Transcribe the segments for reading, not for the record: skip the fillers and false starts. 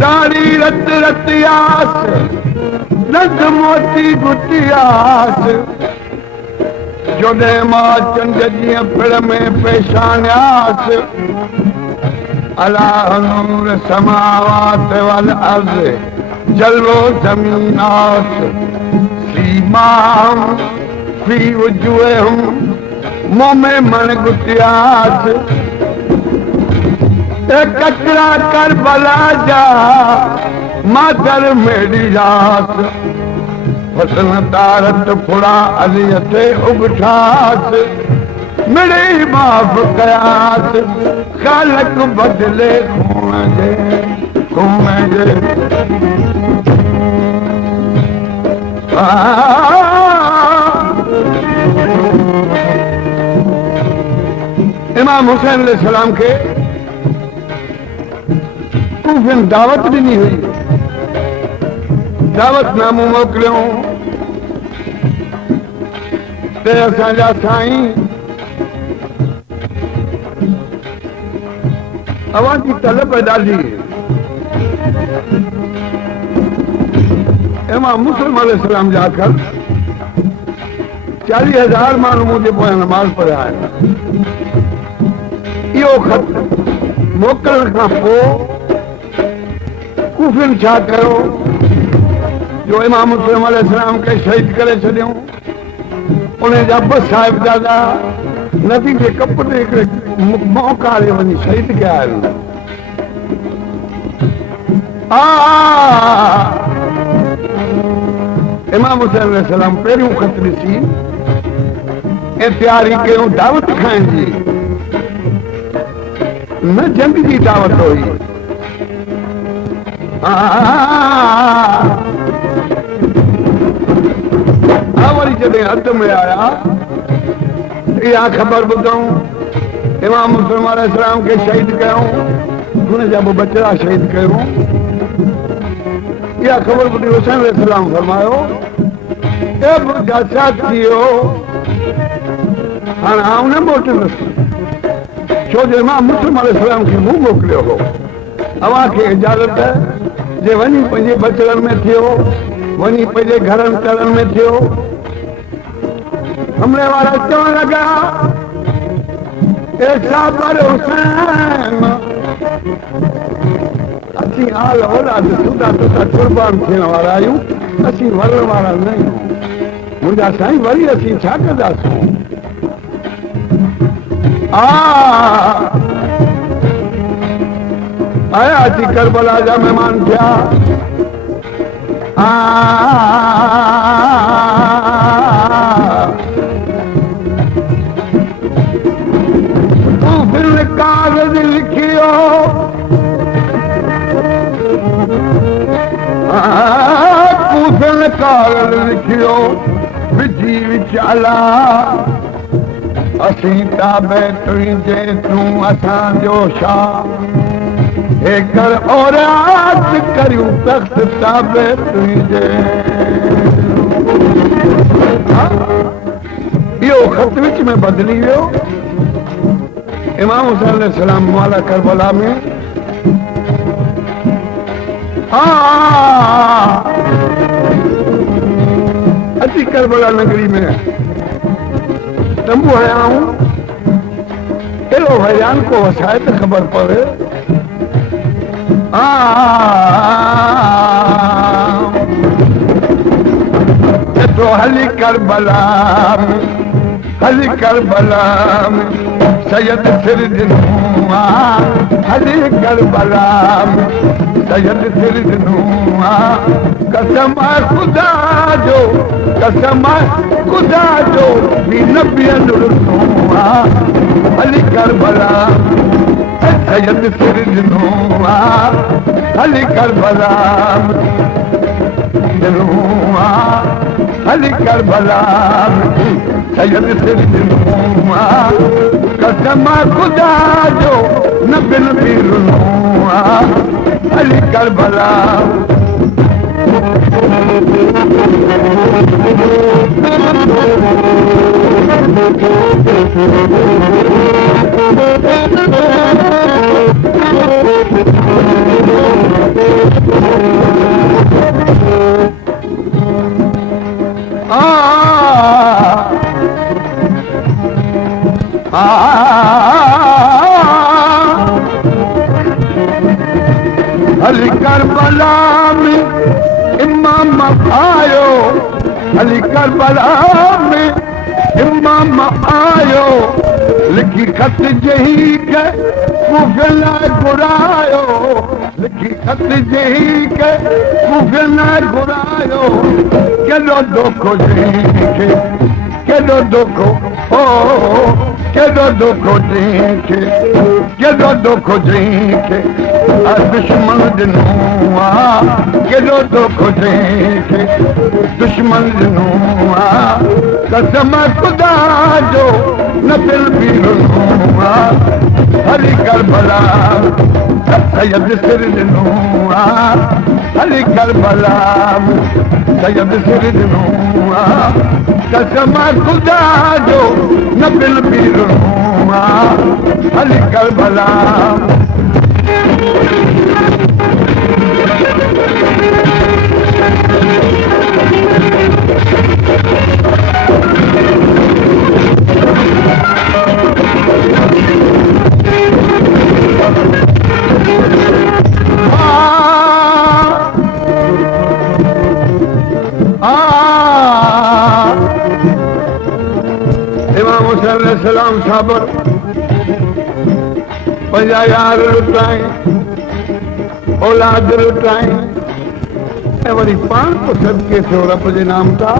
दाढ़ी रत रतियास नंद मोती गुटियास जोॾे मां चंड जीअं पिड़ में पेशान्यास अला नूर समावात वल अर्ज़ जलवो ज़मीनात सीमाम फी वजूहहुम मोमे मन गुटियास कचरा करबला जा मादर मेरी रात फसल तारत फुड़ा अली ते उगठास मिड़ी माफ कयास खालक बदले खून जे इमाम हुसैन अलैहिस्सलाम के कूफिन दावत ॾिनी हुई दावतनामो मोकिलियो ते असांजा साईं अवां जी तलब ॾाढी इमाम मुस्लिम अलैहिस्सलाम जा कर 40,000 माण्हू मुंहिंजे पोयां नमाज़ पढ़िया आहिनि इहो ख़त मोकिलण खां पोइ कूफिन छा कयो जो इमाम मुस्लिम अलैहिस्सलाम के शहीद करे छॾियऊं उन जा बस साहिबजादा नदी जे कप ते हिकिड़े मौकारे वञी शहीद कया आहिनि इमाम हुसैन अलैहिस्सलाम पहिरियों ख़त ॾिसी ऐं तयारी कयूं दावत खाइण जी न जंग जी दावत हुई वरी जॾहिं हद में आया इहा ख़बर ॿुधऊं इमाम मुस्लिम अलैहिस्सलाम खे शहीद कयूं हुन जा बि बचड़ा शहीद कयूं इहा ख़बर ॿुधी हुसैन अलैहिस्सलाम फरमायो ए बुर्जा छा थी वियो हाणे आउं न मोटंदुसि छो जो इमाम मुस्लिम अलैहिस्सलाम खे मूं मोकिलियो हो अव्हां खे इजाज़त जे वञी पंहिंजे बचड़नि में थियो वञी पंहिंजे घरनि तरनि में थियो हमले वारा चवण लॻा पर हुसैन असीं आल औलाद सुधा सुधा कुर्बान थियण वारा आहियूं असीं वरण वारा न आहियूं मुंहिंजा साईं वरी असीं छा कंदासीं आया अची करबला जा महिमान थिया तू फिर कागज लिखियो तू फिर कागज लिखियो विझी विचाला असीं ताबे तुंहिंजे तूं असांजो छा कर और आज करियूं तख्त ताबे तुंहिंजे इहो ख़त विच में बदिली वियो इमाम हुसैन अलैहिस्सलाम मौला करबला में अची करबला नगरी में तंबू हयाऊं अहिड़ो हैरान को वसाए त ख़बर पवे तो हली करबला सैयद सिर ॾिनो हली करबला में सैयद सिर ॾिनो कसम खुदा जो कसम खुदा जो भी नबियन ॾिनो हली करबला सैयद सिर ॾिनो हली करबला ॾिनो हली करबला सैयद सिर ॾिनो कसम खुदा जो नबियन बि ॾिनो हली करबला हली करबला में इमाम आयो हली करबला में इमाम आयो लिखी खत जही के मुगला घुरायो लिखी खत जही के मुगला घुरायो केॾो दुखो जंहिंखे केॾो दुखो ओ केॾो दुखो जंहिंखे केॾो दुखो जंहिंखे दुश्मन ॾिनो केॾो दुखो जंहिंखे दुश्मन ॾिनो कसम खुदा जो न दिल बि ॾिनो हली करबला सैयद सिर ॾिनो हली करबला सैयद सिर ॾिनो कसम खुदा जो न दिल बि ॾिनो हली करबला इमाम हुसैन अलैहिस्सलाम साबर पंहिंजा यार लुटाए औलाद लुटाए ऐं वरी पाण को सदके थियो रब जे नाम था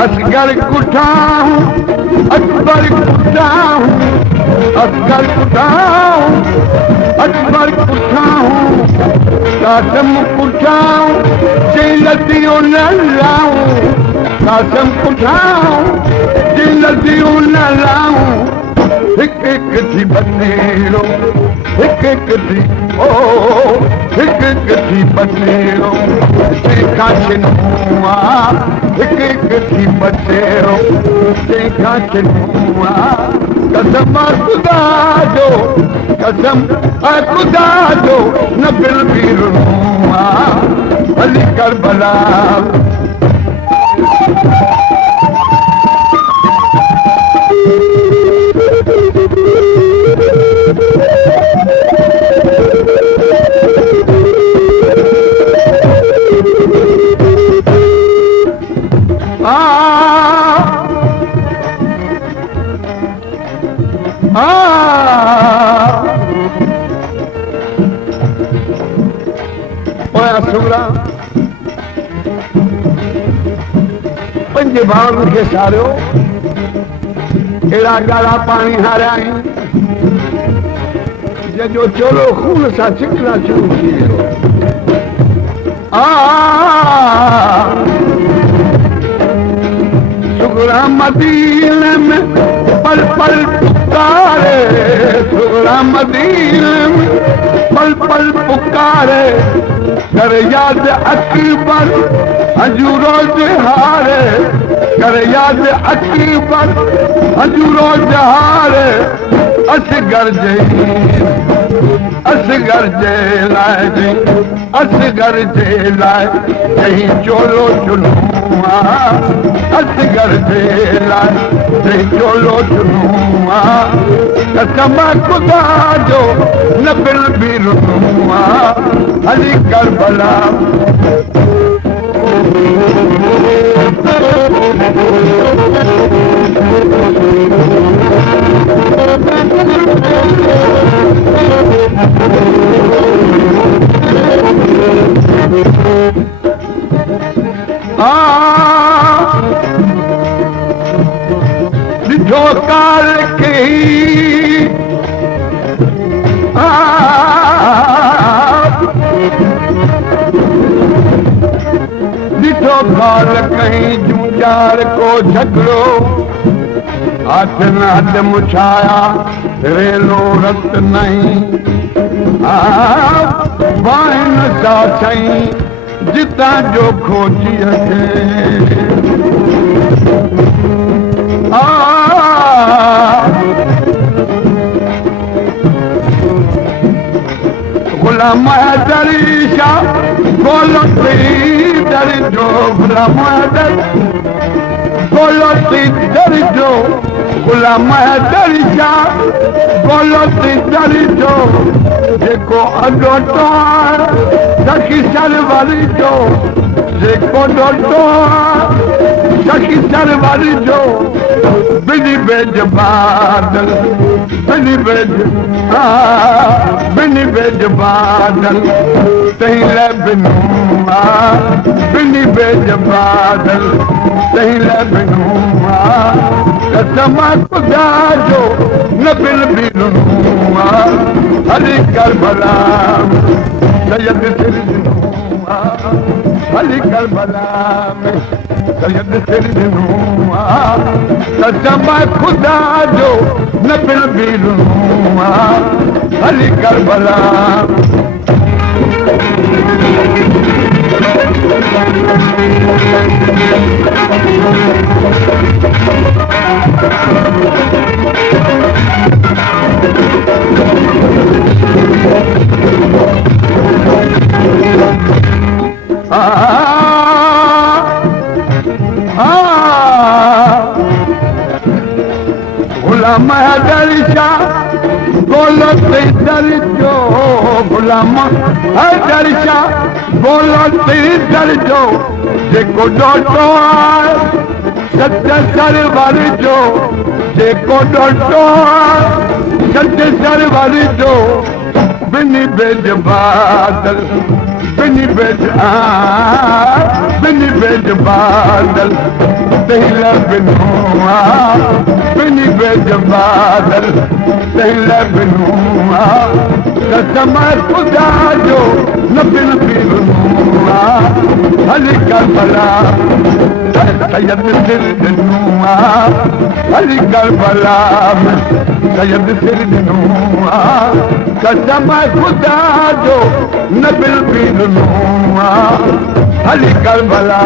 असगर कुठाऊं अकबर कुठाऊं असगर कुठाऊं अकबर कुठाऊं कासम कुठाऊं जिलतियों न लाऊं कासम कुठाऊं जिलतियों न लाऊं हिक हिक थी बनेरो हिक हिक थी ओ हिक हिक थी बनेरो तंहिंखा छिनो हिक हिक थी बनेरो तंहिंखा छिनो कसम खुदा जो कसम खुदा जो न बिल बि ॾिनो हली करबला पंजे भाउरनि खे सारियो अहिड़ा ॻाढ़ा पाणी हारियाईं जंहिंजो चोलो खून सां चिकना शुरू थी वियो सुगरा मदीने में पल पल पुकारे सुगरा मदीने में पल पल पुकारे कर याद अकबर हजूरो जहारे कर याद अकबर हजूरो जहारे असगर जे लाइ असगर जे लाइ कहीं चोलो चुनो असगर जे लाइ चोलो चुनूं कसम खुदा जो न बिल बि रुनूं हली करबला ॾिठो काल कई ॾिठो काल कई जूंजार को झगड़ो हाथ न हथ मुछाया रेलो रत नहीं वाइन सा छई जितां जो खोजी अचे गुलाम दरीशा गोलती दरिजो गुलाम गोलती दरिजो गुलाम दरीशा गोलती दरिजो जेको अडोटो सखी सरवरी जो जेको डोटो सखी सरवरी जो बिनी बेज बादल बिनी बेज बादल तही ले बिनू बिनी बेज बादल तही ले बिनू कसम खुदा जो न बिल बि रुनूं हली करबला सैयद सिर दिनूं हली करबला में सैयद सिर दिनूं कसम खुदा जो न बिल बि रुनूं हली करबला गुलाम दरिशा गोलती दरिजो गुलाम दरिशा गोलती दरिजो जेको डोटो सच सरवर जो जेको डोटो सच सरवर जो बिनी बेज बादल बिनी बेज बादल तहिल बिनू बिनी बेज बादल तहिल बिनू कसम खुदा जो न बिल बि रुनूं हली करबला सैयद सिर दिनूं हली करबला सैयद सिर दिनूं कसम खुदा जो न बिल बि रुनूं हली करबला